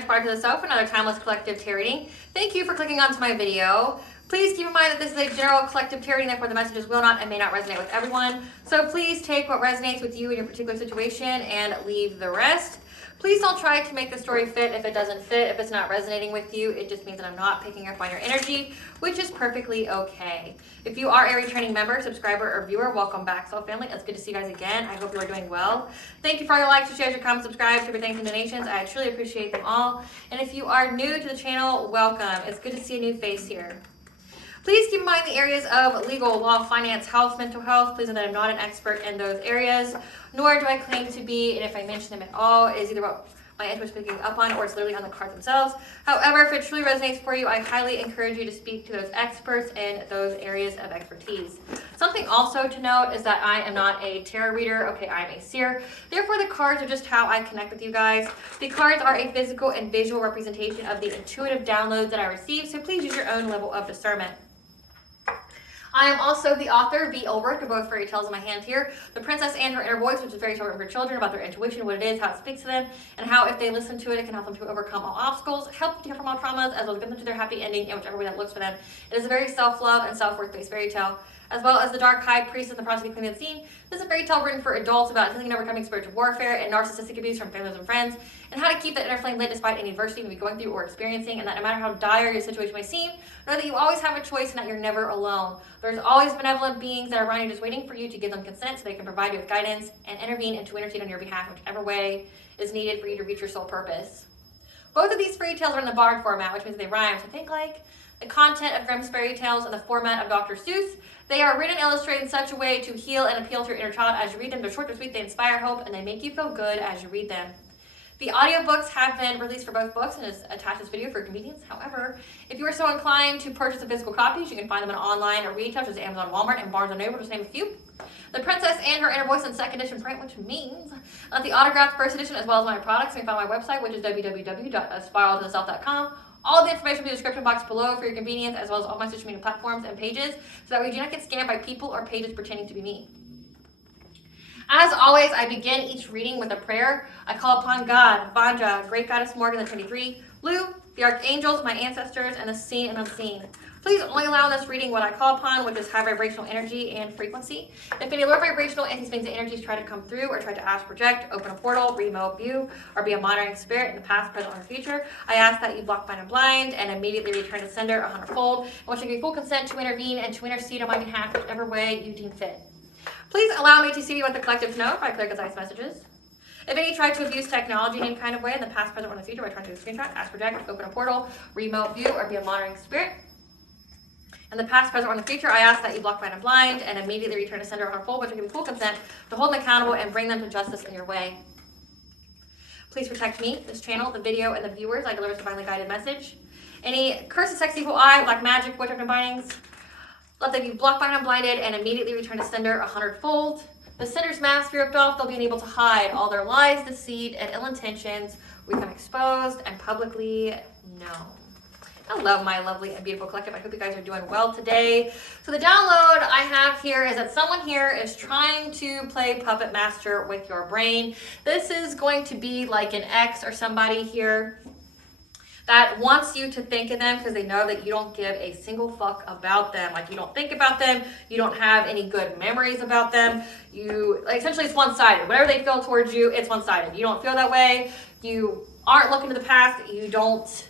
Aspire to the Self, another timeless collective tarot reading. Thank you for clicking onto my video. Please keep in mind that this is a general collective tarot reading, therefore the messages will not and may not resonate with everyone. So please take what resonates with you in your particular situation and leave the rest. Please don't try to make the story fit if it doesn't fit. If it's not resonating with you, it just means that I'm not picking up on your energy, which is perfectly okay. If you are a returning member, subscriber, or viewer, welcome back, Soul Family. It's good to see you guys again. I hope you are doing well. Thank you for all your likes, your shares, your comments, subscribes, your thanks and donations. I truly appreciate them all. And if you are new to the channel, welcome. It's good to see a new face here. Please keep in mind the areas of legal, law, finance, health, mental health. Please know that I'm not an expert in those areas, nor do I claim to be, and if I mention them at all, is either what my intuition is picking up on or it's literally on the cards themselves. However, if it truly resonates for you, I highly encourage you to speak to those experts in those areas of expertise. Something also to note is that I am not a tarot reader. Okay, I'm a seer. Therefore, the cards are just how I connect with you guys. The cards are a physical and visual representation of the intuitive downloads that I receive, so please use your own level of discernment. I am also the author, V. Ulrich, of both fairy tales in my hand here. The Princess and Her Inner Voice, which is fairy tale written for children, about their intuition, what it is, how it speaks to them, and how if they listen to it, it can help them to overcome all obstacles, help them to heal from all traumas, as well as get them to their happy ending in whichever way that looks for them. It is a very self-love and self-worth based fairy tale. As well as The Dark High Priestess and the Process of Cleaning the Scene. This is a fairy tale written for adults about healing and overcoming spiritual warfare and narcissistic abuse from families and friends, and how to keep that inner flame lit despite any adversity you may be going through or experiencing, and that no matter how dire your situation may seem, know that you always have a choice and that you're never alone. There's always benevolent beings that are around you just waiting for you to give them consent so they can provide you with guidance and intervene and to intercede on your behalf, whichever way is needed for you to reach your soul purpose. Both of these fairy tales are in the barred format, which means they rhyme, so think like the content of Grimm's fairy tales in the format of Dr. Seuss. They are written and illustrated in such a way to heal and appeal to your inner child. As you read them, they're short, they're sweet, they inspire hope, and they make you feel good as you read them. The audiobooks have been released for both books and is attached to this video for convenience. However, if you are so inclined to purchase the physical copies, you can find them in online or retail, such as Amazon, Walmart, and Barnes & Noble, just name a few. The Princess and Her Inner Voice in second edition print, which means that the autographed first edition, as well as my products, you can find on my website, which is www.aspiraltotheself.com. All the information will be in the description box below for your convenience, as well as all my social media platforms and pages, so that way you do not get scammed by people or pages pretending to be me. As always, I begin each reading with a prayer. I call upon God, Vanja, Great Goddess Morgan, the 23, Lu, the Archangels, my ancestors, and the seen and unseen. Please only allow in this reading what I call upon, which is high vibrational energy and frequency. If any low vibrational anti-space energies try to come through or try to ask, project, open a portal, remote view, or be a monitoring spirit in the past, present, or future, I ask that you block, bind, and blind, and immediately return to sender 100-fold, and which I give you full consent to intervene and to intercede on my behalf, whichever way you deem fit. Please allow me to see you what the collective know by clear concise messages. If any try to abuse technology in any kind of way in the past, present, or in the future by trying to screenshot, ask, project, open a portal, remote view, or be a monitoring spirit, in the past, present, or in the future, I ask that you block, bind, and blind, and immediately return to sender 100-fold, which will give you full consent to hold them accountable and bring them to justice in your way. Please protect me, this channel, the video, and the viewers. I deliver a divinely guided message. Any curses, sex, evil eye, black magic, witchcraft, and bindings, let them be blocked, bind, and blinded, and immediately return to sender 100-fold. The sender's mask be ripped off. They'll be unable to hide all their lies, deceit, and ill intentions. We become exposed and publicly known. Hello, my lovely and beautiful collective. I hope you guys are doing well today. So the download I have here is that someone here is trying to play puppet master with your brain. This is going to be like an ex or somebody here that wants you to think of them because they know that you don't give a single fuck about them. Like, you don't think about them. You don't have any good memories about them. Essentially, it's one-sided. Whatever they feel towards you, it's one-sided. You don't feel that way. You aren't looking to the past. You don't...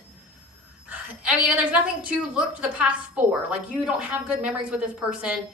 and there's nothing to look to the past for. Like, you don't have good memories with this person.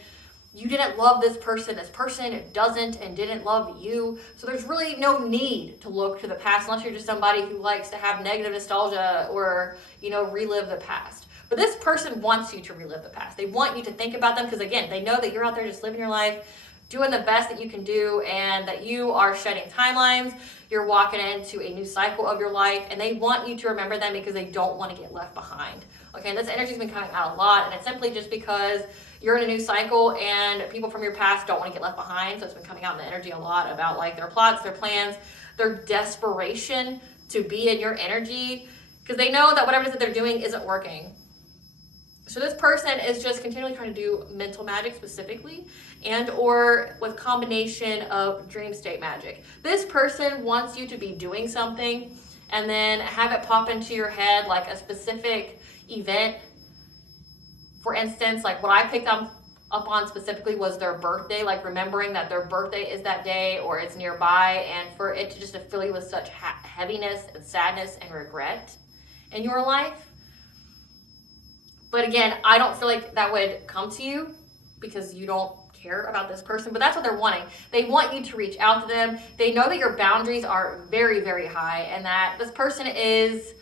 You didn't love this person. This person doesn't and didn't love you. So there's really no need to look to the past unless you're just somebody who likes to have negative nostalgia or, relive the past. But this person wants you to relive the past. They want you to think about them because, again, they know that you're out there just living your life, doing the best that you can do, and that you are shedding timelines. You're walking into a new cycle of your life, and they want you to remember them because they don't want to get left behind. Okay, and this energy's been coming out a lot, and it's simply just because you're in a new cycle and people from your past don't want to get left behind. So it's been coming out in the energy a lot about like their plots, their plans, their desperation to be in your energy because they know that whatever it is that they're doing isn't working. So this person is just continually trying to do mental magic specifically and or with combination of dream state magic. This person wants you to be doing something and then have it pop into your head like a specific event. For instance, like what I picked up on specifically was their birthday, like remembering that their birthday is that day or it's nearby, and for it to just to fill you with such heaviness and sadness and regret in your life. But again, I don't feel like that would come to you because you don't care about this person, but that's what they're wanting. They want you to reach out to them. They know that your boundaries are very, very high, and that this person is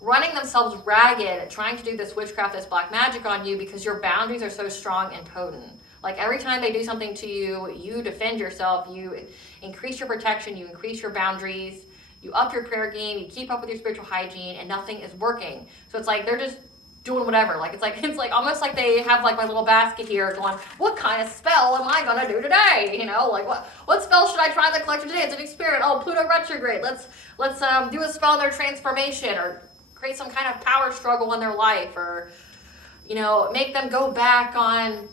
running themselves ragged, trying to do this witchcraft, this black magic on you because your boundaries are so strong and potent. Like every time they do something to you, you defend yourself, you increase your protection, you increase your boundaries, you up your prayer game, you keep up with your spiritual hygiene, and nothing is working. So it's like they're just doing whatever. Like it's like almost like they have like my little basket here going, what kind of spell am I gonna do today? You know, like what spell should I try the collective today? It's an experiment. Oh, Pluto retrograde. Let's do a spell in their transformation, or create some kind of power struggle in their life, or, you know, make them go back on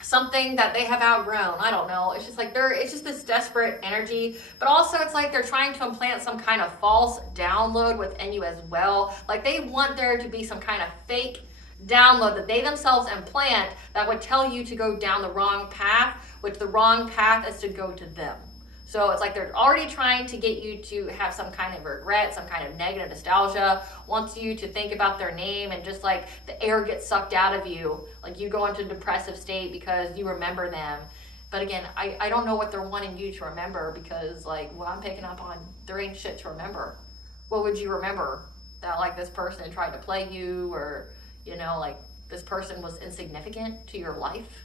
something that they have outgrown. I don't know. It's just like it's just this desperate energy, but also it's like they're trying to implant some kind of false download within you as well. Like they want there to be some kind of fake download that they themselves implant that would tell you to go down the wrong path, which the wrong path is to go to them. So it's like they're already trying to get you to have some kind of regret, some kind of negative nostalgia, wants you to think about their name, and just like the air gets sucked out of you. Like you go into a depressive state because you remember them. But again, I don't know what they're wanting you to remember, because like what I'm picking up on, there ain't shit to remember. What would you remember? That like this person tried to play you, or, you know, like this person was insignificant to your life?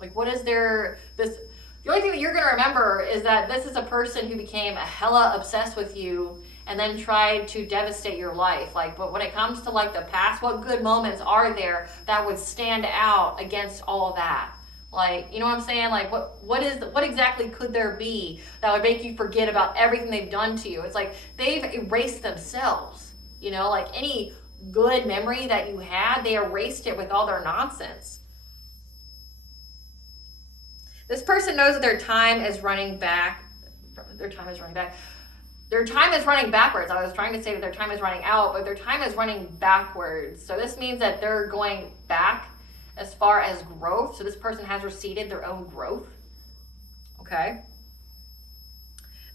Like what is there, the only thing that you're going to remember is that this is a person who became hella obsessed with you and then tried to devastate your life. Like, but when it comes to like the past, what good moments are there that would stand out against all of that? Like, you know what I'm saying? Like, what exactly could there be that would make you forget about everything they've done to you? It's like they've erased themselves. You know, like any good memory that you had, they erased it with all their nonsense. This person knows that their time is running back. Their time is running back. Their time is running backwards. I was trying to say that their time is running out, but their time is running backwards. So this means that they're going back as far as growth. So this person has receded their own growth. Okay.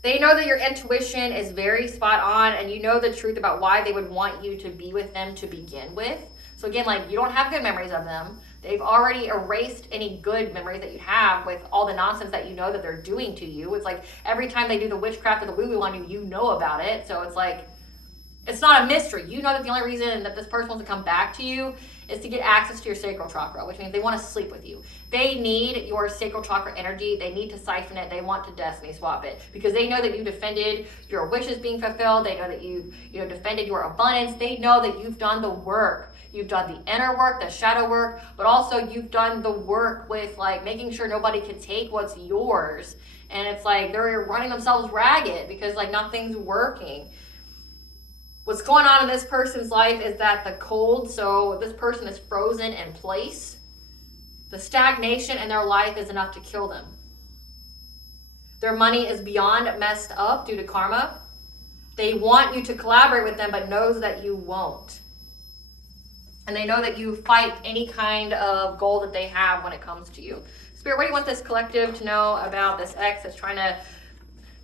They know that your intuition is very spot on, and you know the truth about why they would want you to be with them to begin with. So again, like you don't have good memories of them. They've already erased any good memories that you have with all the nonsense that you know that they're doing to you. It's like every time they do the witchcraft or the woo-woo on you, you know about it. So it's like, it's not a mystery. You know that the only reason that this person wants to come back to you is to get access to your sacral chakra, which means they want to sleep with you. They need your sacral chakra energy. They need to siphon it. They want to destiny swap it, because they know that you defended your wishes being fulfilled. They know that you defended your abundance. They know that you've done the work. You've done the inner work, the shadow work, but also you've done the work with like making sure nobody can take what's yours. And it's like they're running themselves ragged because like nothing's working. What's going on in this person's life is that the cold, so this person is frozen in place. The stagnation in their life is enough to kill them. Their money is beyond messed up due to karma. They want you to collaborate with them, but knows that you won't. And they know that you fight any kind of goal that they have when it comes to you. Spirit, what do you want this collective to know about this ex that's trying to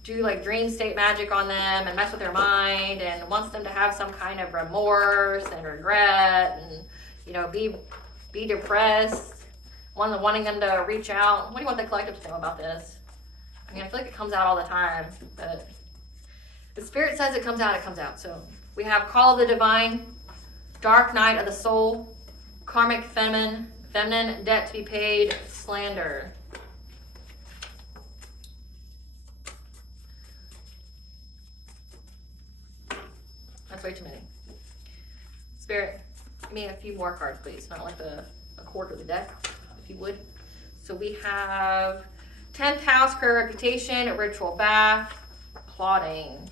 do like dream state magic on them and mess with their mind and wants them to have some kind of remorse and regret and, you know, be depressed, wanting them to reach out? What do you want the collective to know about this? I mean, I feel like it comes out all the time, but the Spirit says it comes out. So we have Call of the Divine, Dark Night of the Soul, Karmic Feminine, Debt to be Paid, Slander. That's way too many. Spirit, give me a few more cards, please. Not like a quarter of the deck, if you would. So we have 10th house, career reputation, ritual bath, plotting,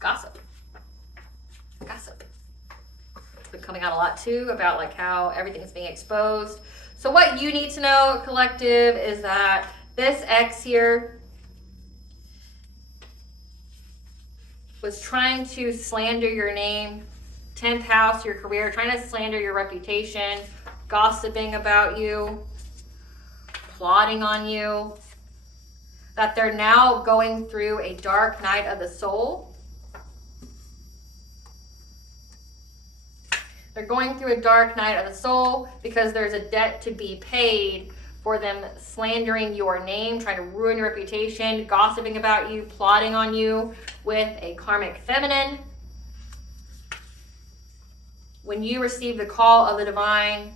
gossip. It's been coming out a lot too about like how everything's being exposed. So what you need to know, collective, is that this ex here was trying to slander your name. 10th house, your career, trying to slander your reputation, gossiping about you, plotting on you. That they're now going through a dark night of the soul. They're going through a dark night of the soul because there's a debt to be paid for them slandering your name, trying to ruin your reputation, gossiping about you, plotting on you with a karmic feminine. When you receive the call of the divine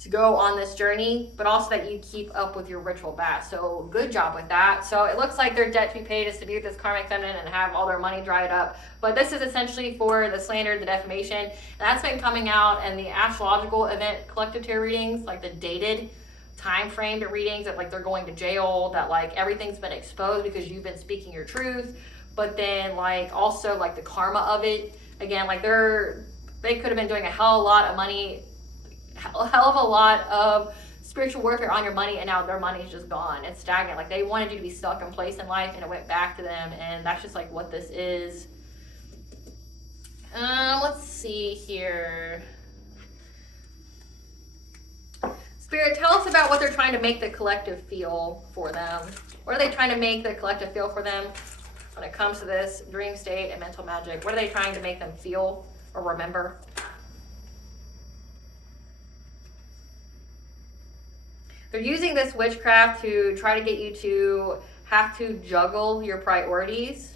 to go on this journey, but also that you keep up with your ritual bath. So good job with that. So it looks like their debt to be paid is to be with this karmic feminine and have all their money dried up. But this is essentially for the slander, the defamation. And that's been coming out in the astrological event collective tarot readings, like the dated time framed readings that like they're going to jail, that like everything's been exposed because you've been speaking your truth. But then like also like the karma of it. Again, like they could have been doing a hell of a lot of money, hell of a lot of spiritual warfare on your money, and now their money's just gone. It's stagnant. Like they wanted you to be stuck in place in life and it went back to them, and that's just like what this is. Let's see here. Spirit, tell us about what they're trying to make the collective feel for them. What are they trying to make the collective feel for them when it comes to this dream state and mental magic? What are they trying to make them feel or remember? They're using this witchcraft to try to get you to have to juggle your priorities.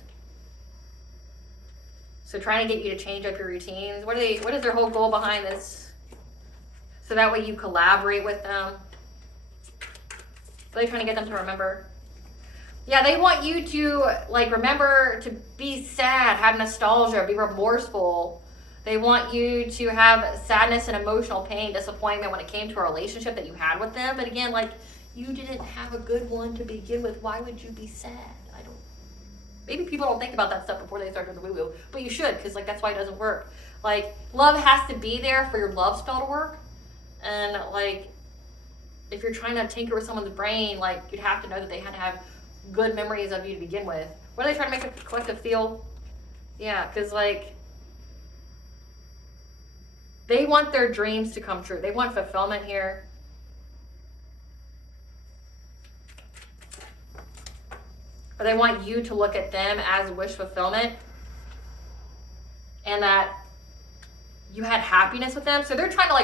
So trying to get you to change up your routines. What is their whole goal behind this? So that way you collaborate with them. What are they trying to get them to remember? Yeah, they want you to like remember to be sad, have nostalgia, be remorseful. They want you to have sadness and emotional pain, disappointment when it came to a relationship that you had with them. But again, like you didn't have a good one to begin with. Why would you be sad? Maybe people don't think about that stuff before they start doing the woo-woo, but you should, because like that's why it doesn't work. Like love has to be there for your love spell to work. And like if you're trying to tinker with someone's brain, like you'd have to know that they had to have good memories of you to begin with. What are they trying to make the collective feel? Yeah, because like they want their dreams to come true. They want fulfillment here. Or they want you to look at them as wish fulfillment and that you had happiness with them. So they're trying to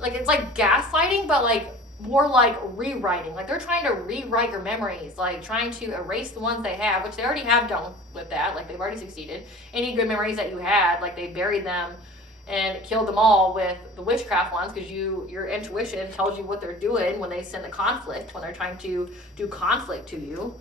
like it's like gaslighting, but like more like rewriting. Like they're trying to rewrite your memories, like trying to erase the ones they have, which they already have done with that. Like they've already succeeded. Any good memories that you had, like they buried them and killed them all with the witchcraft ones, because your intuition tells you what they're doing when they send the conflict, when they're trying to do conflict to you.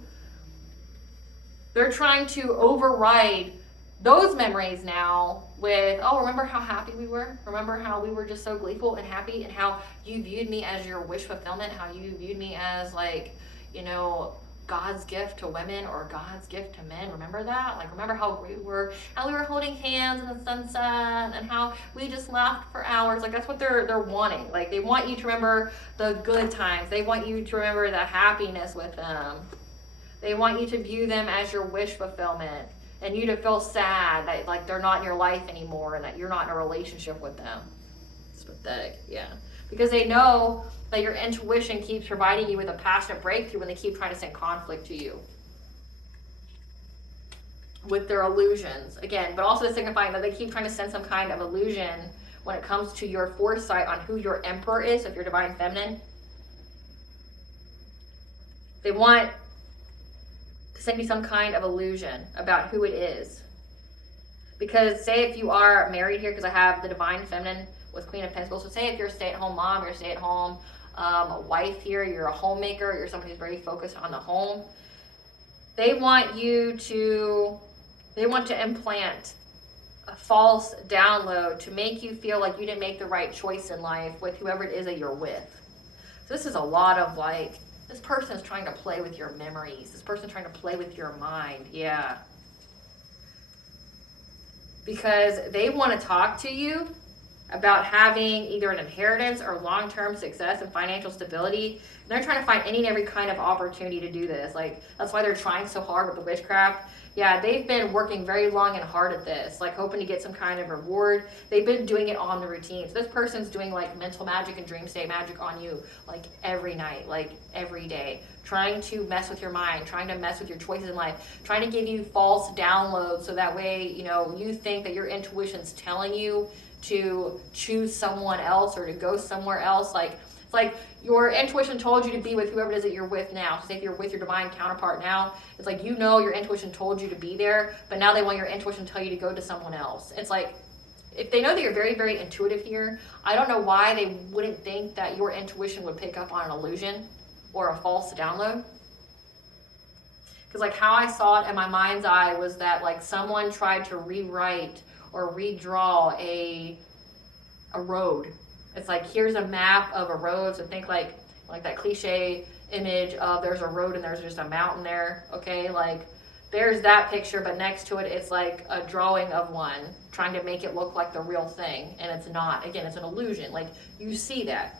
They're trying to override those memories now with, oh, remember how happy we were? Remember how we were just so gleeful and happy, and how you viewed me as your wish fulfillment, how you viewed me as like, you know, God's gift to women or God's gift to men. Remember that? Like, remember how great we were, how we were holding hands in the sunset, and how we just laughed for hours. Like, that's what they're wanting. Like, they want you to remember the good times. They want you to remember the happiness with them. They want you to view them as your wish fulfillment, and you to feel sad that like they're not in your life anymore and that you're not in a relationship with them. It's pathetic, yeah. Because they know that your intuition keeps providing you with a passionate breakthrough when they keep trying to send conflict to you with their illusions. Again, but also signifying that they keep trying to send some kind of illusion when it comes to your foresight on who your emperor is, if you're divine feminine. They want to send you some kind of illusion about who it is. Because say if you are married here, because I have the divine feminine with Queen of Pentacles, so say if you're a stay-at-home mom, you're a stay-at-home wife here, you're a homemaker, you're someone who's very focused on the home, they want to implant a false download to make you feel like you didn't make the right choice in life with whoever it is that you're with. So this is a lot of like, this person's trying to play with your memories. This person's trying to play with your mind. Yeah. Because they want to talk to you about having either an inheritance or long-term success and financial stability They're trying to find any and every kind of opportunity to do this. Like, that's why they're trying so hard with the witchcraft. Yeah, they've been working very long and hard at this, like hoping to get some kind of reward. They've been doing it on the routine. So this person's doing like mental magic and dream state magic on you, like every night, like every day, trying to mess with your mind, trying to mess with your choices in life, trying to give you false downloads so that way, you know, you think that your intuition's telling you to choose someone else or to go somewhere else. Like, it's like your intuition told you to be with whoever it is that you're with now. So say if you're with your divine counterpart now, it's like, you know, your intuition told you to be there, but now they want your intuition to tell you to go to someone else. It's like, if they know that you're very, very intuitive here, I don't know why they wouldn't think that your intuition would pick up on an illusion or a false download. Because like how I saw it in my mind's eye was that like someone tried to rewrite or redraw a road. It's like, here's a map of a road. So think like that cliche image of there's a road and there's just a mountain there. Okay, like there's that picture, but next to it, it's like a drawing of one trying to make it look like the real thing, and it's not. Again, it's an illusion. Like, you see that.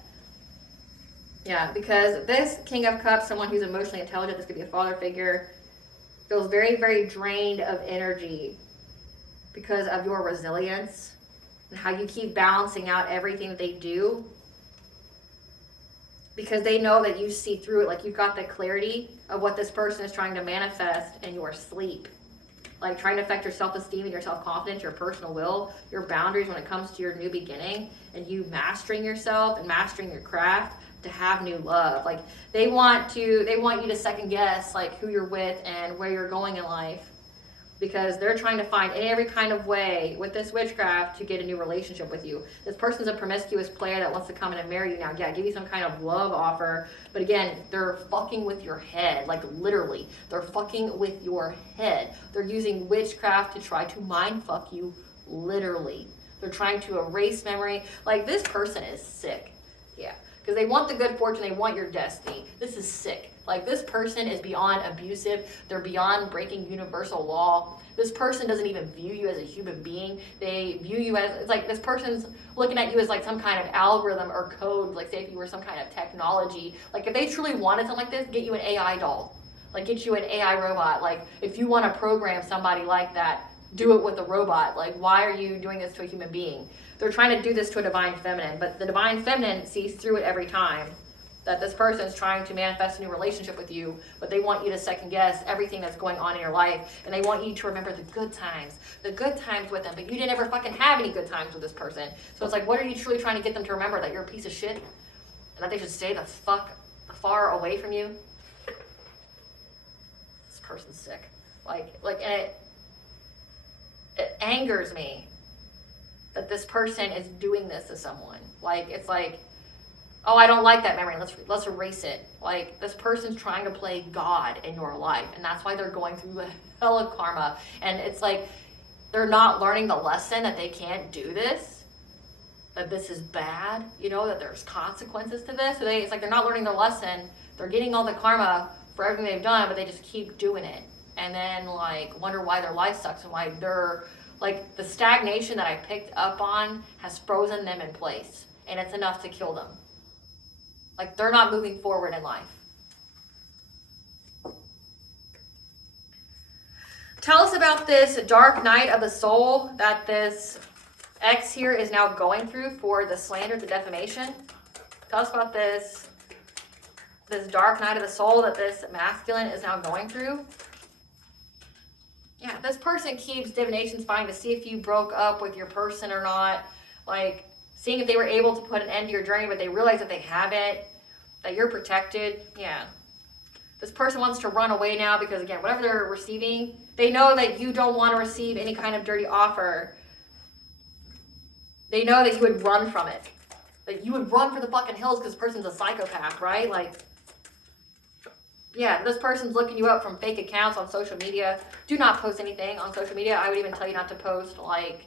Yeah, because this King of Cups, someone who's emotionally intelligent, this could be a father figure, feels very, very drained of energy because of your resilience and how you keep balancing out everything that they do, because they know that you see through it. Like, you've got the clarity of what this person is trying to manifest in your sleep, like trying to affect your self-esteem and your self-confidence, your personal will, your boundaries when it comes to your new beginning, and you mastering yourself and mastering your craft to have new love. Like, they want you to second guess like who you're with and where you're going in life, because they're trying to find every kind of way with this witchcraft to get a new relationship with you. This person's a promiscuous player that wants to come in and marry you now. Yeah, give you some kind of love offer. But again, they're fucking with your head. Like, literally, they're fucking with your head. They're using witchcraft to try to mind fuck you, literally. They're trying to erase memory. Like, this person is sick. Yeah, because they want the good fortune. They want your destiny. This is sick. Like, this person is beyond abusive. They're beyond breaking universal law. This person doesn't even view you as a human being. They view you as, it's like this person's looking at you as like some kind of algorithm or code. Like, say if you were some kind of technology. Like, if they truly wanted something like this, get you an AI doll. Like, get you an AI robot. Like, if you want to program somebody like that, do it with a robot. Like, why are you doing this to a human being? They're trying to do this to a divine feminine, but the divine feminine sees through it every time. That this person is trying to manifest a new relationship with you, but they want you to second guess everything that's going on in your life, and they want you to remember the good times with them, but you didn't ever fucking have any good times with this person. So it's like, what are you truly trying to get them to remember? That you're a piece of shit? And that they should stay the fuck far away from you? This person's sick. And it angers me that this person is doing this to someone. Like, it's like, oh, I don't like that memory. Let's erase it. Like, this person's trying to play God in your life, and that's why they're going through a hell of karma. And it's like they're not learning the lesson that they can't do this, that this is bad, you know, that there's consequences to this. So it's like they're not learning their lesson. They're getting all the karma for everything they've done, but they just keep doing it. And then, like, wonder why their life sucks and why they're, like, the stagnation that I picked up on has frozen them in place, and it's enough to kill them. Like, they're not moving forward in life. Tell us about this dark night of the soul that this ex here is now going through for the slander, the defamation. Tell us about this dark night of the soul that this masculine is now going through. Yeah, this person keeps divination spying to see if you broke up with your person or not. Like, seeing if they were able to put an end to your journey, but they realize that they haven't, that you're protected. Yeah. This person wants to run away now because, again, whatever they're receiving, they know that you don't want to receive any kind of dirty offer. They know that you would run from it. That you would run for the fucking hills because this person's a psychopath, right? Like, yeah, this person's looking you up from fake accounts on social media. Do not post anything on social media. I would even tell you not to post, like,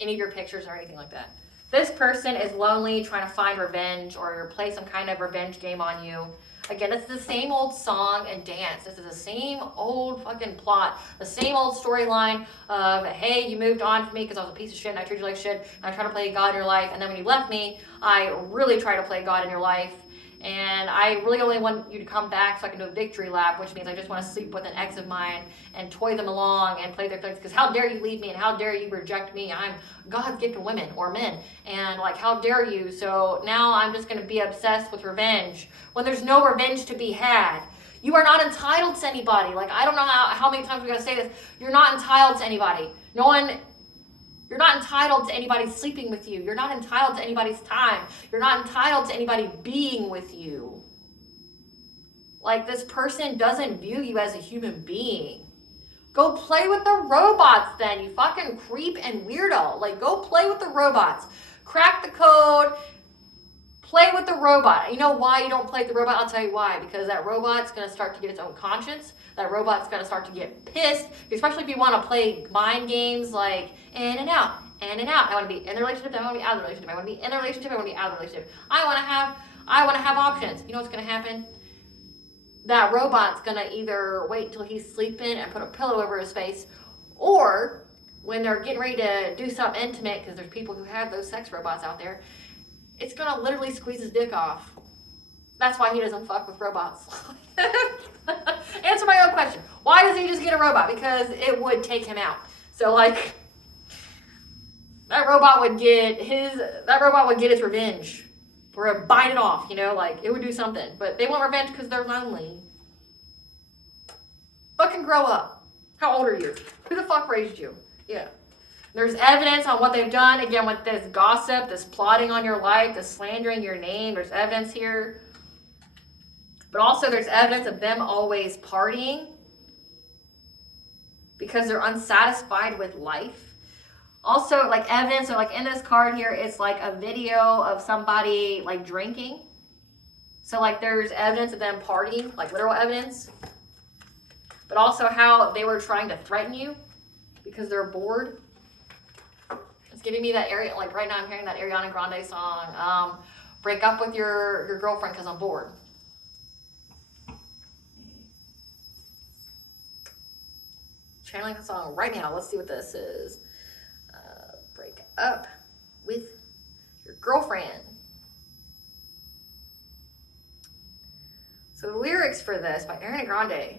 any of your pictures or anything like that. This person is lonely, trying to find revenge or play some kind of revenge game on you. Again, it's the same old song and dance. This is the same old fucking plot. The same old storyline of, hey, you moved on from me because I was a piece of shit and I treated you like shit and I tried to play God in your life. And then when you left me, I really tried to play God in your life. And I really only want you to come back so I can do a victory lap, which means I just want to sleep with an ex of mine and toy them along and play their feelings. Because how dare you leave me and how dare you reject me? I'm God's gift to women or men. And like, how dare you? So now I'm just going to be obsessed with revenge when there's no revenge to be had. You are not entitled to anybody. Like, I don't know how many times we got to say this. You're not entitled to anybody. You're not entitled to anybody sleeping with you. You're not entitled to anybody's time. You're not entitled to anybody being with you. Like, this person doesn't view you as a human being. Go play with the robots then, you fucking creep and weirdo. Like, go play with the robots. Crack the code. Play with the robot. You know why you don't play with the robot? I'll tell you why. Because that robot's going to start to get its own conscience. That robot's going to start to get pissed. Especially if you want to play mind games like in and out, in and out. I want to be in the relationship. I want to be out of the relationship. I want to be in the relationship. I want to be out of the relationship. I want to have options. You know what's going to happen? That robot's going to either wait till he's sleeping and put a pillow over his face, or when they're getting ready to do something intimate, because there's people who have those sex robots out there, it's going to literally squeeze his dick off. That's why he doesn't fuck with robots. Answer my own question. Why doesn't he just get a robot? Because it would take him out. So, like, that robot would get its revenge. Or bite it off, you know? Like, it would do something. But they want revenge because they're lonely. Fucking grow up. How old are you? Who the fuck raised you? Yeah. There's evidence on what they've done. Again, with this gossip, this plotting on your life, this slandering your name. There's evidence here. But also there's evidence of them always partying because they're unsatisfied with life. Also, like, evidence, or like in this card here, it's like a video of somebody like drinking. So like there's evidence of them partying, like literal evidence. But also how they were trying to threaten you because they're bored. It's giving me that area, like right now I'm hearing that Ariana Grande song, break up with your girlfriend because I'm bored. Channeling the song right now. Let's see what this is. Break up with your girlfriend. So the lyrics for this by Ariana Grande.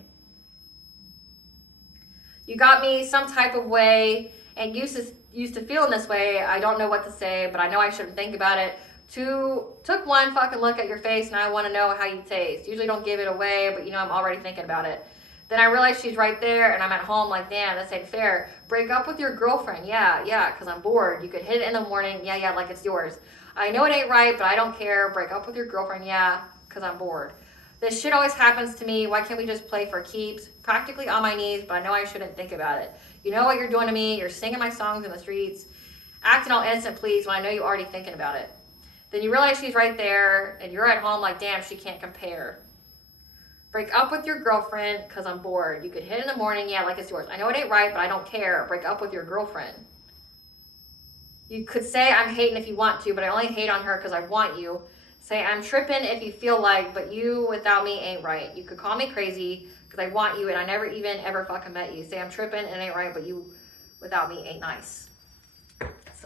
You got me some type of way and used to feel in this way. I don't know what to say, but I know I shouldn't think about it. Took one fucking look at your face and I want to know how you taste. Usually don't give it away, but you know I'm already thinking about it. Then I realized she's right there and I'm at home like, damn, this ain't fair. Break up with your girlfriend. Yeah, because I'm bored. You could hit it in the morning. Yeah, like it's yours. I know it ain't right, but I don't care. Break up with your girlfriend. Yeah, because I'm bored. This shit always happens to me. Why can't we just play for keeps? Practically on my knees, but I know I shouldn't think about it. You know what you're doing to me? You're singing my songs in the streets, acting all innocent, please, when I know you're already thinking about it. Then you realize she's right there and you're at home like, damn, she can't compare. Break up with your girlfriend because I'm bored. You could hit in the morning. Yeah, like it's yours. I know it ain't right, but I don't care. Break up with your girlfriend. You could say I'm hating if you want to, but I only hate on her because I want you. Say I'm tripping if you feel like, but you without me ain't right. You could call me crazy because I want you and I never even ever fucking met you. Say I'm tripping and it ain't right, but you without me ain't nice. That's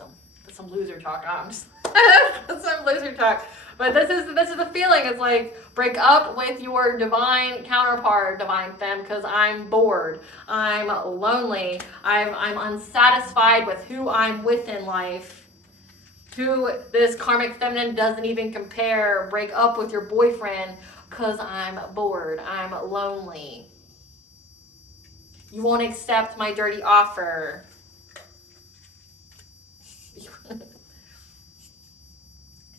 some loser talk. That's some loser talk. But this is the feeling. It's like, break up with your divine counterpart, divine femme, because I'm bored. I'm lonely. I'm unsatisfied with who I'm with in life. To this karmic feminine doesn't even compare. Break up with your boyfriend because I'm bored. I'm lonely. You won't accept my dirty offer.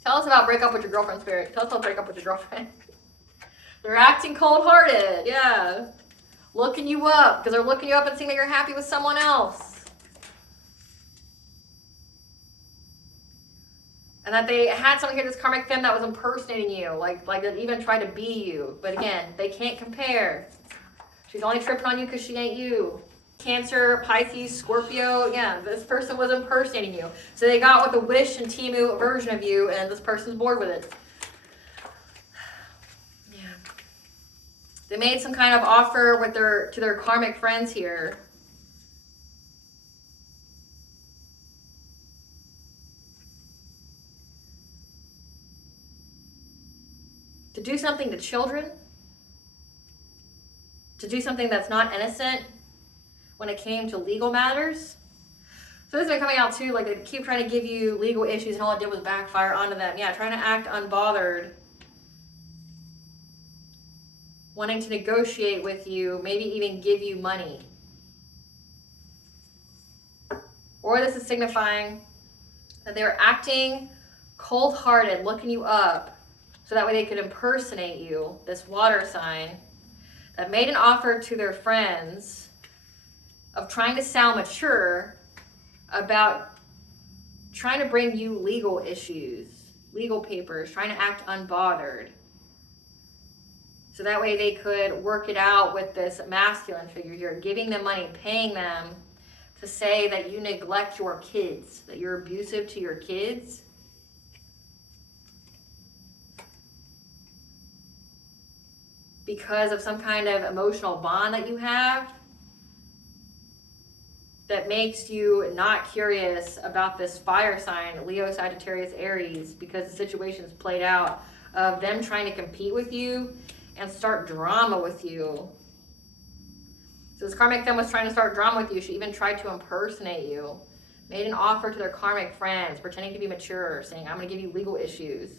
Tell us about break up with your girlfriend, Spirit. Tell us about break up with your girlfriend. They're acting cold-hearted, yeah. Looking you up, because they're looking you up and seeing that you're happy with someone else. And that they had someone here, this karmic femme, that was impersonating you, like that even tried to be you. But again, they can't compare. She's only tripping on you because she ain't you. Cancer, Pisces, Scorpio, yeah, this person was impersonating you. So they got with the Wish and Temu version of you, and this person's bored with it. Yeah. They made some kind of offer with to their karmic friends here. to do something to children, to do something that's not innocent when it came to legal matters. So this has been coming out too, like they keep trying to give you legal issues and all it did was backfire onto them. Yeah, trying to act unbothered, wanting to negotiate with you, maybe even give you money. Or this is signifying that they were acting cold-hearted, looking you up, so that way they could impersonate you, this water sign, that made an offer to their friends of trying to sound mature about trying to bring you legal issues, legal papers, trying to act unbothered. So that way they could work it out with this masculine figure here, giving them money, paying them to say that you neglect your kids, that you're abusive to your kids. Because of some kind of emotional bond that you have that makes you not curious about this fire sign, Leo, Sagittarius, Aries, because the situation's played out of them trying to compete with you and start drama with you. So this karmic femme was trying to start drama with you. She even tried to impersonate you, made an offer to their karmic friends, pretending to be mature, saying, I'm going to give you legal issues.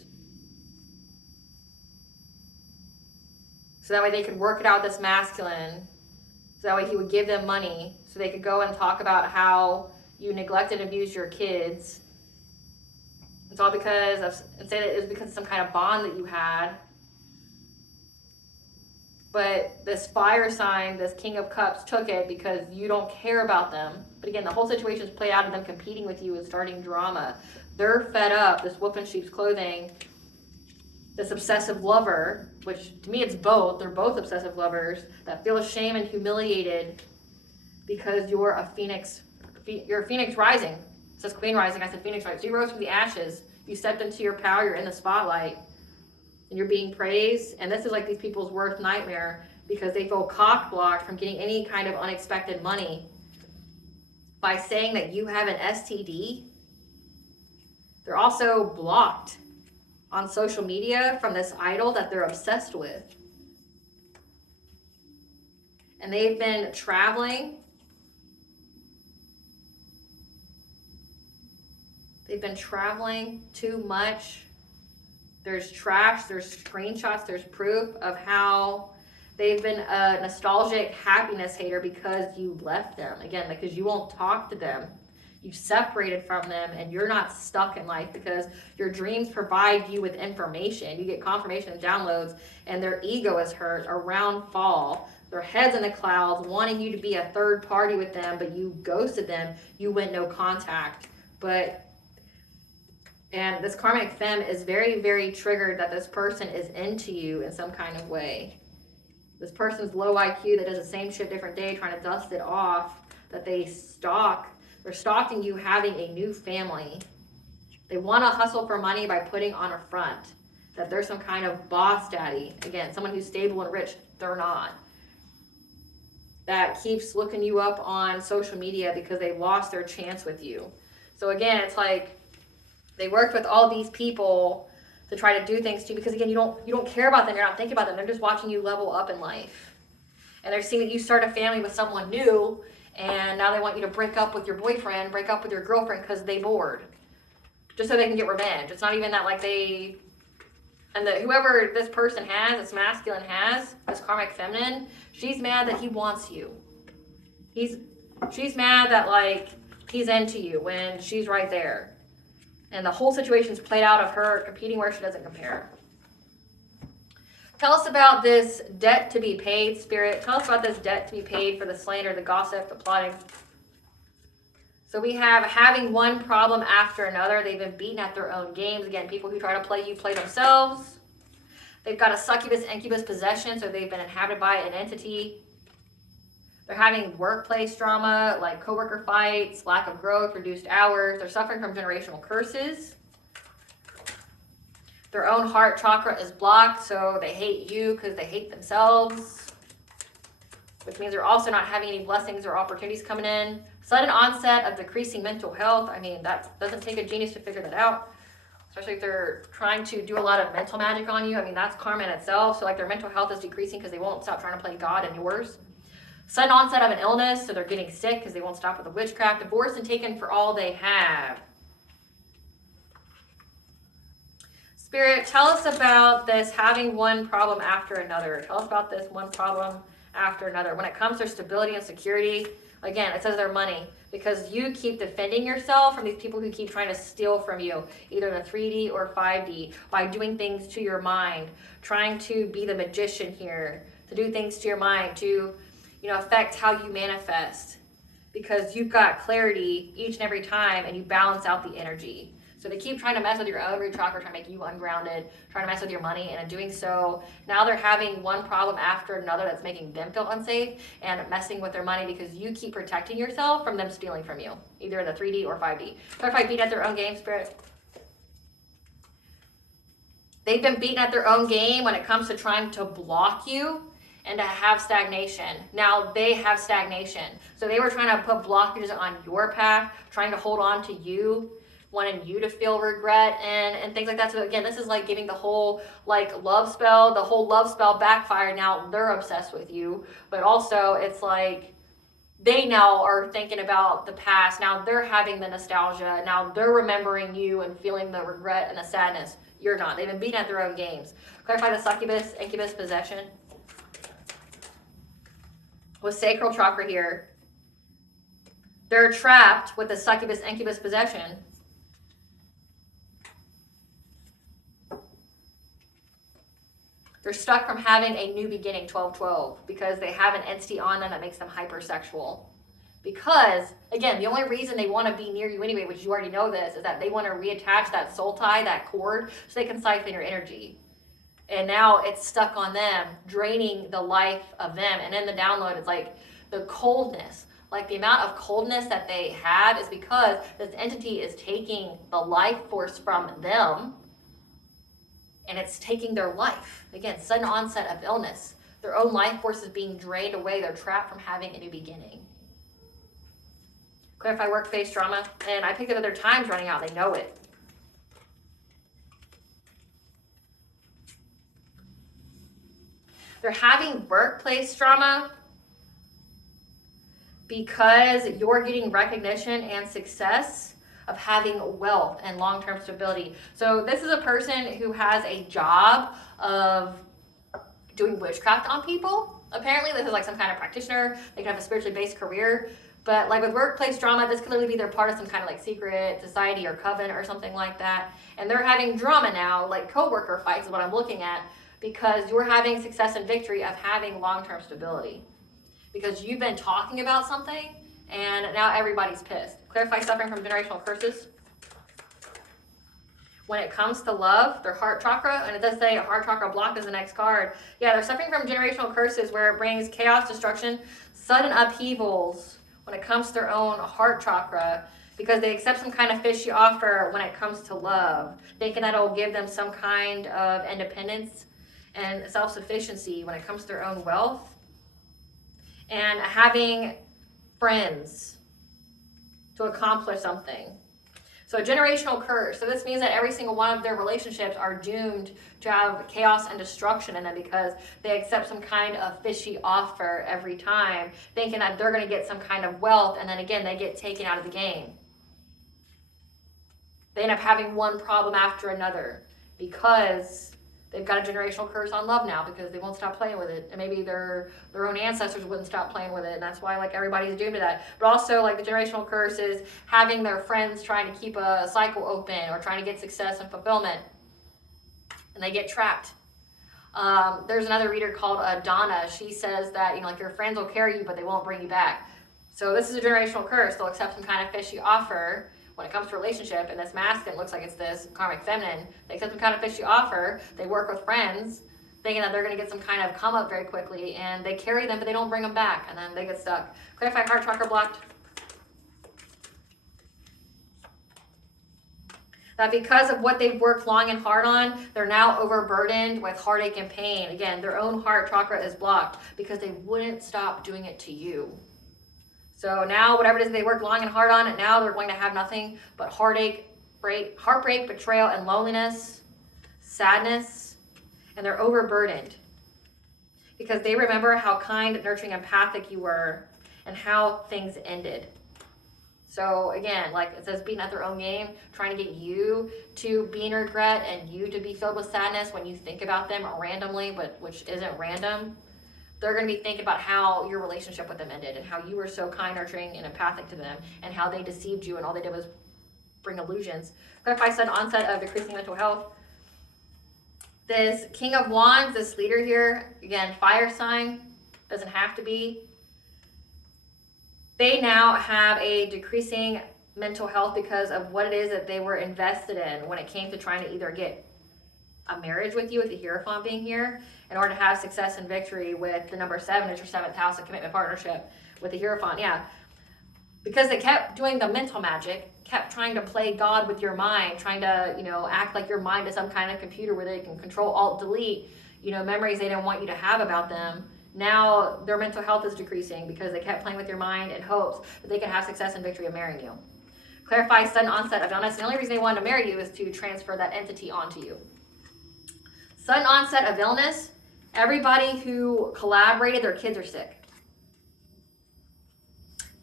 So that way they could work it out with this masculine. So that way he would give them money so they could go and talk about how you neglected and abused your kids. It's all because of, and say that it was because of some kind of bond that you had. But this fire sign, this King of Cups, took it because you don't care about them. But again, the whole situation's played out of them competing with you and starting drama. They're fed up, this wolf in sheep's clothing, this obsessive lover, which to me it's both. They're both obsessive lovers that feel ashamed and humiliated because you're a phoenix. You're a phoenix rising. It says queen rising. I said phoenix rising. So you rose from the ashes. You stepped into your power. You're in the spotlight. And you're being praised. And this is like these people's worst nightmare because they feel cock-blocked from getting any kind of unexpected money by saying that you have an STD. They're also blocked on social media from this idol that they're obsessed with. And they've been traveling. They've been traveling too much. There's tracks, there's screenshots, there's proof of how they've been a nostalgic happiness hater because you left them. Again, because you won't talk to them. You separated from them and you're not stuck in life because your dreams provide you with information. You get confirmation and downloads and their ego is hurt around fall. Their heads in the clouds wanting you to be a third party with them, but you ghosted them. You went no contact. And this karmic femme is very, very triggered that this person is into you in some kind of way. This person's low IQ that does the same shit different day, trying to dust it off, that they stalk. They're stalking you having a new family. They want to hustle for money by putting on a front that they're some kind of boss daddy. Again, someone who's stable and rich. They're not. That keeps looking you up on social media because they lost their chance with you. So again, it's like they worked with all these people to try to do things to you because again, you don't care about them. You're not thinking about them. They're just watching you level up in life. And they're seeing that you start a family with someone new. And now they want you to break up with your boyfriend, break up with your girlfriend because they bored. Just so they can get revenge. It's not even that like they... And whoever this person has, this masculine has, this karmic feminine, she's mad that he wants you. She's mad that like he's into you when she's right there. And the whole situation's played out of her competing where she doesn't compare. Tell us about this debt to be paid, Spirit. Tell us about this debt to be paid for the slander, the gossip, the plotting. So we have having one problem after another. They've been beaten at their own games. Again, people who try to play you play themselves. They've got a succubus, incubus possession, so they've been inhabited by an entity. They're having workplace drama, like coworker fights, lack of growth, reduced hours. They're suffering from generational curses. Their own heart chakra is blocked, so they hate you because they hate themselves. Which means they're also not having any blessings or opportunities coming in. Sudden onset of decreasing mental health. I mean, that doesn't take a genius to figure that out. especially if they're trying to do a lot of mental magic on you. I mean, that's karma in itself. So like their mental health is decreasing because they won't stop trying to play God and yours. Sudden onset of an illness, so they're getting sick because they won't stop with the witchcraft. Divorced and taken for all they have. Spirit, tell us about this having one problem after another. Tell us about this one problem after another. When it comes to stability and security, again, it says their money. Because you keep defending yourself from these people who keep trying to steal from you, either in the 3D or 5D, by doing things to your mind, trying to be the magician here, to do things to your mind, to affect how you manifest. Because you've got clarity each and every time and you balance out the energy. So they keep trying to mess with your own root chakra, trying to make you ungrounded, trying to mess with your money, and in doing so, now they're having one problem after another that's making them feel unsafe and messing with their money because you keep protecting yourself from them stealing from you, either in the 3D or 5D. Clarify, beat at their own game, Spirit. They've been beaten at their own game when it comes to trying to block you and to have stagnation. Now they have stagnation. So they were trying to put blockages on your path, trying to hold on to you, wanting you to feel regret and things like that. So again, this is like giving the whole love spell. The whole love spell backfired. Now they're obsessed with you, but also it's like they now are thinking about the past. Now they're having the nostalgia. Now they're remembering you and feeling the regret and the sadness. You're not. They've been beaten at their own games. Clarify the succubus, incubus possession. With sacral chakra here, they're trapped with the succubus, incubus possession. They're stuck from having a new beginning, 12-12, because they have an entity on them that makes them hypersexual. Because, again, the only reason they want to be near you anyway, which you already know this, is that they want to reattach that soul tie, that cord, so they can siphon your energy. And now it's stuck on them, draining the life of them. And in the download, it's like the coldness. Like the amount of coldness that they have is because this entity is taking the life force from them, and it's taking their life. Again, sudden onset of illness. Their own life force is being drained away. They're trapped from having a new beginning. Clarify work-based trauma. And I picked up that their time's running out. They know it. They're having workplace trauma because you're getting recognition and success of having wealth and long-term stability. So this is a person who has a job of doing witchcraft on people. Apparently this is like some kind of practitioner. They can have a spiritually based career. But like with workplace drama, this could literally be they're part of some kind of like secret society or coven or something like that. And they're having drama now, like coworker fights is what I'm looking at, because you're having success and victory of having long-term stability. Because you've been talking about something and now everybody's pissed. Clarify suffering from generational curses. When it comes to love, their heart chakra, and it does say a heart chakra blocked is the next card. Yeah, they're suffering from generational curses where it brings chaos, destruction, sudden upheavals when it comes to their own heart chakra, because they accept some kind of fishy offer when it comes to love, thinking that it'll give them some kind of independence and self-sufficiency when it comes to their own wealth, and having friends to accomplish something. So a generational curse. So this means that every single one of their relationships are doomed to have chaos and destruction in them because they accept some kind of fishy offer every time, thinking that they're going to get some kind of wealth, and then again, they get taken out of the game. They end up having one problem after another because they've got a generational curse on love now because they won't stop playing with it. And maybe their own ancestors wouldn't stop playing with it. And that's why like everybody's doomed to that. But also like the generational curse is having their friends trying to keep a cycle open or trying to get success and fulfillment. And they get trapped. There's another reader called Donna. She says that, like your friends will carry you, but they won't bring you back. So this is a generational curse. They'll accept some kind of fishy offer when it comes to relationship, and this masculine looks like it's this karmic feminine. They accept some kind of fishy offer. They work with friends, thinking that they're going to get some kind of come up very quickly, and they carry them, but they don't bring them back, and then they get stuck. Clarify heart chakra blocked. That because of what they've worked long and hard on, they're now overburdened with heartache and pain. Again, their own heart chakra is blocked because they wouldn't stop doing it to you. So now whatever it is they worked long and hard on, and now they're going to have nothing but heartache heartbreak, betrayal, and loneliness, sadness, and they're overburdened because they remember how kind, nurturing, empathic you were and how things ended. So again, like it says, beating at their own game, trying to get you to be in regret and you to be filled with sadness when you think about them randomly, but which isn't random. They're going to be thinking about how your relationship with them ended and how you were so kind, nurturing, and empathic to them and how they deceived you and all they did was bring illusions. Clarify sudden onset of decreasing mental health. This King of Wands, this leader here, again, fire sign, doesn't have to be. They now have a decreasing mental health because of what it is that they were invested in when it came to trying to either get a marriage with you, with the Hierophant being here, in order to have success and victory with the number 7, it's your 7th house of commitment partnership with the Hierophant, yeah. Because they kept doing the mental magic, kept trying to play God with your mind, trying to, act like your mind is some kind of computer where they can control, alt, delete, memories they didn't want you to have about them. Now their mental health is decreasing because they kept playing with your mind in hopes that they could have success and victory of marrying you. Clarify sudden onset of illness. The only reason they wanted to marry you is to transfer that entity onto you. Sudden onset of illness. Everybody who collaborated, their kids are sick.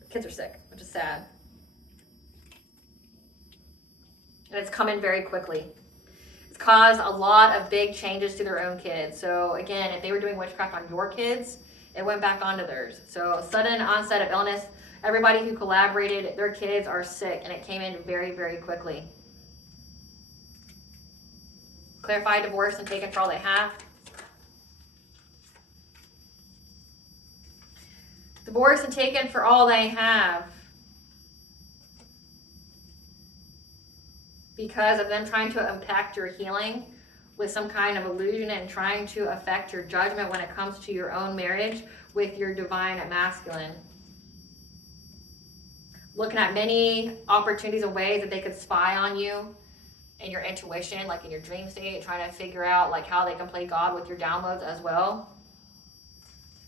Their kids are sick, which is sad. And it's coming very quickly. It's caused a lot of big changes to their own kids. So again, if they were doing witchcraft on your kids, it went back onto theirs. So sudden onset of illness. Everybody who collaborated, their kids are sick, and it came in very, very quickly. Clarify divorce and taken for all they have. Divorce and taken for all they have. Because of them trying to impact your healing with some kind of illusion and trying to affect your judgment when it comes to your own marriage with your divine masculine. Looking at many opportunities and ways that they could spy on you and your intuition, like in your dream state, trying to figure out like how they can play God with your downloads as well.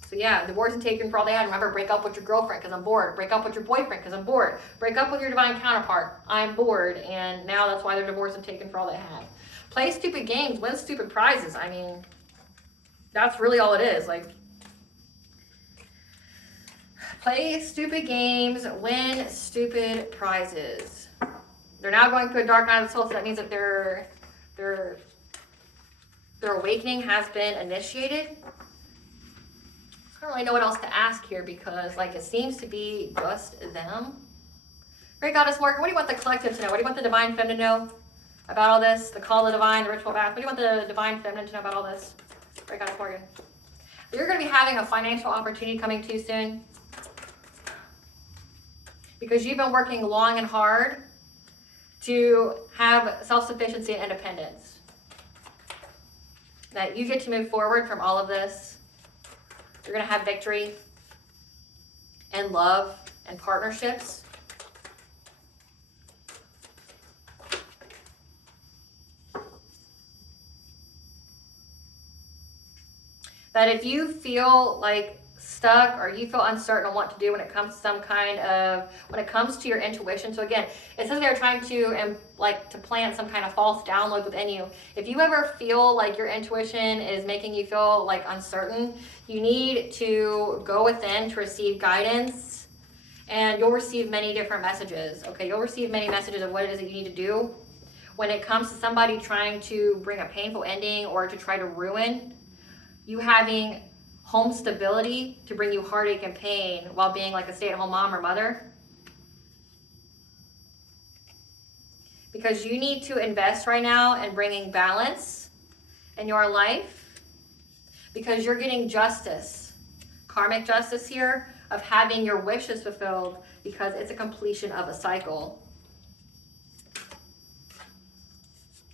So yeah, divorce and taken for all they had. Remember, break up with your girlfriend because I'm bored. Break up with your boyfriend because I'm bored. Break up with your divine counterpart. I'm bored. And now that's why they're divorced and taken for all they had. Play stupid games. Win stupid prizes. I mean, that's really all it is. Like, play stupid games. Win stupid prizes. They're now going through a dark night of the soul. So that means that their awakening has been initiated. I don't really know what else to ask here because it seems to be just them. Great Goddess Morgan, what do you want the collective to know? What do you want the Divine Feminine to know about all this? The Call of the Divine, the Ritual Bath. What do you want the Divine Feminine to know about all this? Great Goddess Morgan. You're going to be having a financial opportunity coming to you soon because you've been working long and hard to have self-sufficiency and independence. That you get to move forward from all of this. You're going to have victory and love and partnerships. That if you feel like stuck or you feel uncertain on what to do when it comes to when it comes to your intuition. So again, it says they're trying to plant some kind of false download within you. If you ever feel like your intuition is making you feel uncertain, you need to go within to receive guidance, and you'll receive many different messages. Okay, you'll receive many messages of what it is that you need to do when it comes to somebody trying to bring a painful ending or to try to ruin you having home stability to bring you heartache and pain while being a stay-at-home mom or mother. Because you need to invest right now in bringing balance in your life because you're getting justice, karmic justice here of having your wishes fulfilled because it's a completion of a cycle.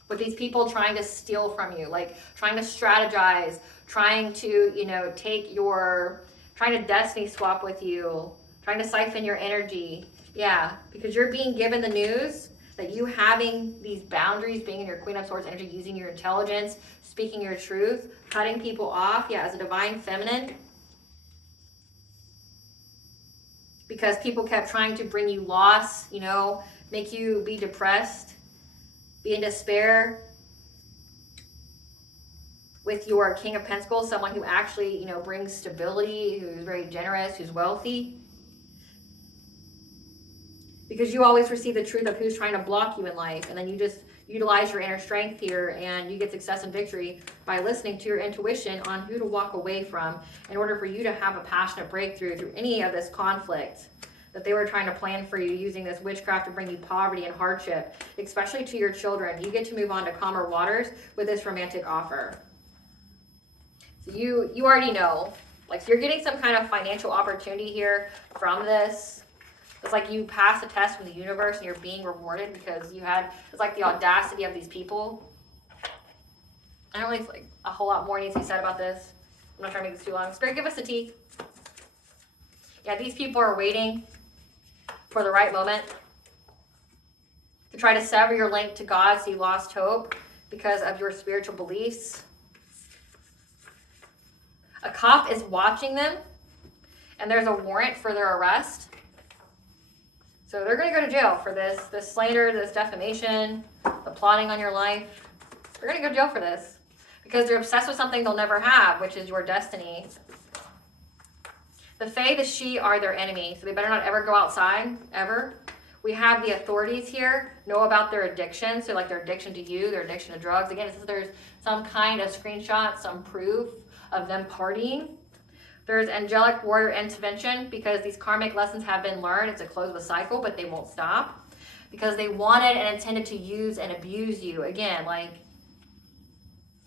With these people trying to steal from you, trying to strategize, trying to, trying to destiny swap with you, trying to siphon your energy. Yeah, because you're being given the news that you having these boundaries, being in your Queen of Swords energy, using your intelligence, speaking your truth, cutting people off, as a divine feminine. Because people kept trying to bring you loss, make you be depressed. be in despair with your King of Pentacles, someone who actually, you know, brings stability, who's very generous, who's wealthy. Because you always receive the truth of who's trying to block you in life, and then you just utilize your inner strength here, and you get success and victory by listening to your intuition on who to walk away from in order for you to have a passionate breakthrough through any of this conflict that they were trying to plan for you, using this witchcraft to bring you poverty and hardship, especially to your children. You get to move on to calmer waters with this romantic offer. So you already know, like, so you're getting some kind of financial opportunity here from this. It's like you passed a test from the universe and you're being rewarded because you had, it's like the audacity of these people. I don't really feel like a whole lot more needs to be said about this. I'm not trying to make this too long. Spirit, give us the tea. Yeah, these people are waiting for the right moment to try to sever your link to God, so you lost hope because of your spiritual beliefs. A cop is watching them, and there's a warrant for their arrest. So they're going to go to jail for this slander, this defamation, the plotting on your life. They're going to go to jail for this because they're obsessed with something they'll never have, which is your destiny. The Fae, the She are their enemy, so they better not ever go outside, ever. We have the authorities here know about their addiction, so like their addiction to you, their addiction to drugs. Again, it says there's some kind of screenshot, some proof of them partying. There's angelic warrior intervention because these karmic lessons have been learned. It's a close of a cycle, but they won't stop because they wanted and intended to use and abuse you. Again, like,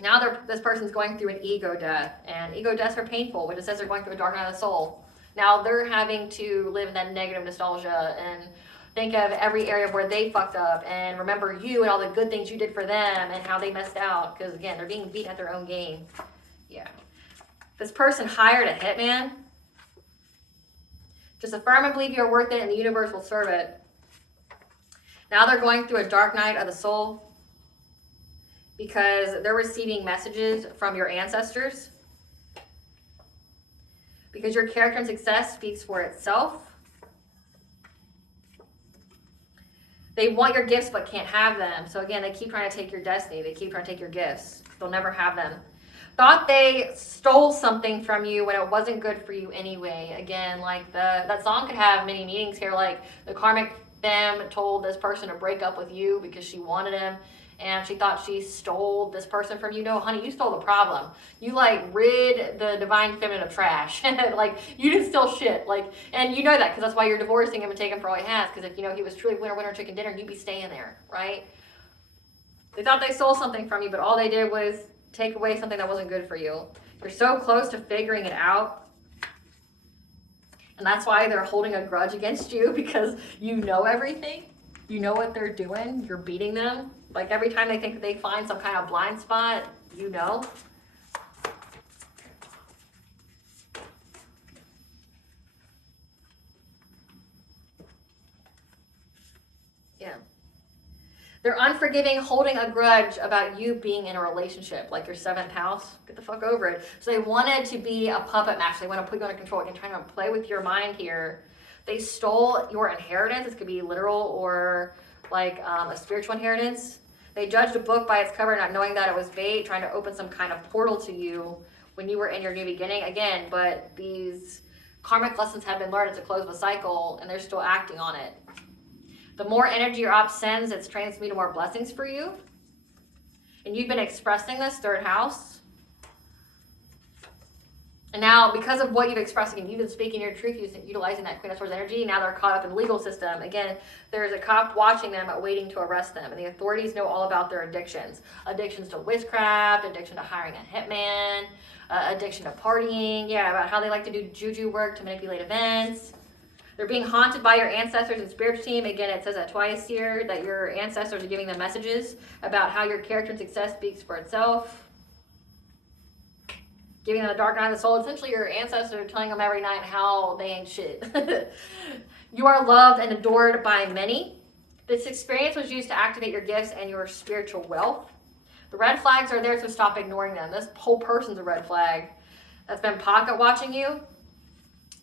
now this person's going through an ego death, and ego deaths are painful, but it says they're going through a dark night of the soul. Now they're having to live in that negative nostalgia and think of every area where they fucked up and remember you and all the good things you did for them and how they messed out, because again, they're being beat at their own game. Yeah. This person hired a hitman. Just affirm and believe you're worth it and the universe will serve it. Now they're going through a dark night of the soul because they're receiving messages from your ancestors. Because your character and success speaks for itself. They want your gifts but can't have them. So again, they keep trying to take your destiny. They keep trying to take your gifts. They'll never have them. Thought they stole something from you when it wasn't good for you anyway. Again, like that song could have many meanings here. Like the karmic femme told this person to break up with you because she wanted him. And she thought she stole this person from you. No, honey, you stole the problem. You like rid the divine feminine of trash. Like you didn't steal shit. Like, and you know that because that's why you're divorcing him and taking him for all he has. Because if you know he was truly winner chicken dinner, you'd be staying there, right? They thought they stole something from you, but all they did was take away something that wasn't good for you. You're so close to figuring it out. And that's why they're holding a grudge against you, because you know everything. You know what they're doing. You're beating them. Like every time they think that they find some kind of blind spot, you know. Yeah. They're unforgiving, holding a grudge about you being in a relationship, like your 7th house. Get the fuck over it. So they wanted to be a puppet master. They want to put you under control. Again, trying to play with your mind here. They stole your inheritance. This could be literal or like a spiritual inheritance. They judged a book by its cover, not knowing that it was bait, trying to open some kind of portal to you when you were in your new beginning. Again, but these karmic lessons have been learned. It's a close of a cycle, and they're still acting on it. The more energy your op sends, it's transmuting more blessings for you. And you've been expressing this 3rd house. And now, because of what you've expressed, again, you've been speaking your truth, utilizing that Queen of Swords energy. Now they're caught up in the legal system. Again, there's a cop watching them, waiting to arrest them. And the authorities know all about their addictions. Addictions to witchcraft, addiction to hiring a hitman, addiction to partying. Yeah, about how they like to do juju work to manipulate events. They're being haunted by your ancestors and spiritual team. Again, it says that twice here, that your ancestors are giving them messages about how your character and success speaks for itself. Giving them a dark night of the soul. Essentially, your ancestors are telling them every night how they ain't shit. You are loved and adored by many. This experience was used to activate your gifts and your spiritual wealth. The red flags are there, so stop ignoring them. This whole person's a red flag that's been pocket watching you.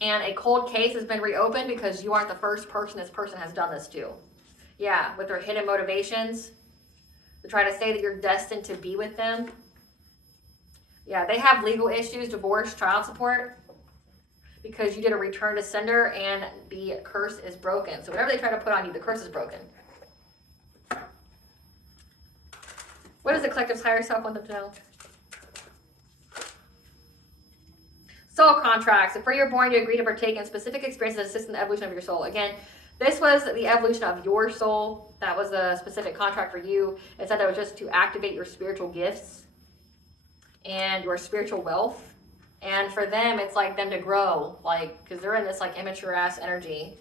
And a cold case has been reopened because you aren't the first person this person has done this to. Yeah, with their hidden motivations. to try to say that you're destined to be with them. Yeah, they have legal issues, divorce, child support, because you did a return to sender and the curse is broken. So whatever they try to put on you, the curse is broken. What does the collective's higher self want them to know? Soul contracts. If you're born, you agree to partake in specific experiences that assist in the evolution of your soul. Again, this was the evolution of your soul. That was a specific contract for you. It said that was just to activate your spiritual gifts and your spiritual wealth. And for them, it's like them to grow, like, because they're in this like immature ass energy.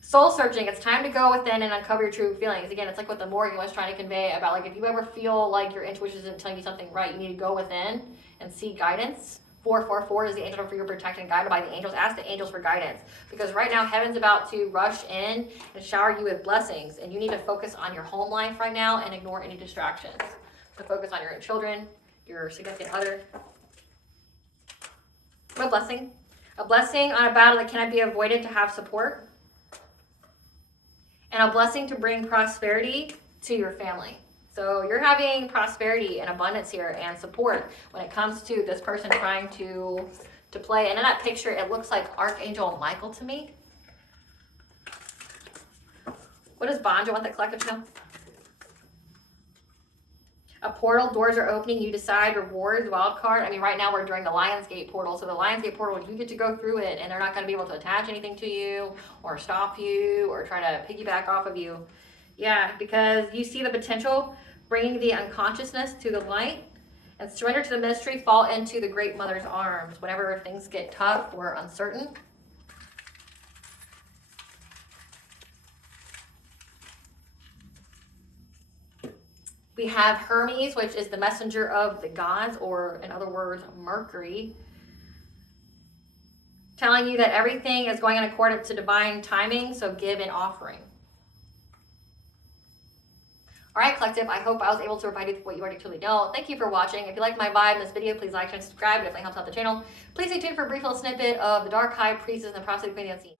Soul searching, it's time to go within and uncover your true feelings. Again, it's like what the Morgan was trying to convey about, like, if you ever feel like your intuition isn't telling you something right, you need to go within and seek guidance. 444 is the angel for your protection, guided by the angels. Ask the angels for guidance, because right now heaven's about to rush in and shower you with blessings, and you need to focus on your home life right now and ignore any distractions. So focus on your children, your significant other. What a blessing. A blessing on a battle that cannot be avoided to have support. And a blessing to bring prosperity to your family. So you're having prosperity and abundance here and support when it comes to this person trying to play. And in that picture, it looks like Archangel Michael to me. What does Bonja want the collective to know? A portal, doors are opening, you decide, rewards, wild card. I mean, right now we're during the Lionsgate portal. So the Lionsgate portal, you get to go through it and they're not going to be able to attach anything to you or stop you or try to piggyback off of you. Yeah, because you see the potential, bringing the unconsciousness to the light and surrender to the mystery, fall into the Great Mother's arms whenever things get tough or uncertain. We have Hermes, which is the messenger of the gods, or in other words, Mercury, telling you that everything is going in accordance to divine timing, so give an offering. All right, collective, I hope I was able to provide you with what you already truly know. Thank you for watching. If you like my vibe in this video, please like and subscribe. It definitely helps out the channel. Please stay tuned for a brief little snippet of the Dark High Priestess and the Prophecy of the Unseen.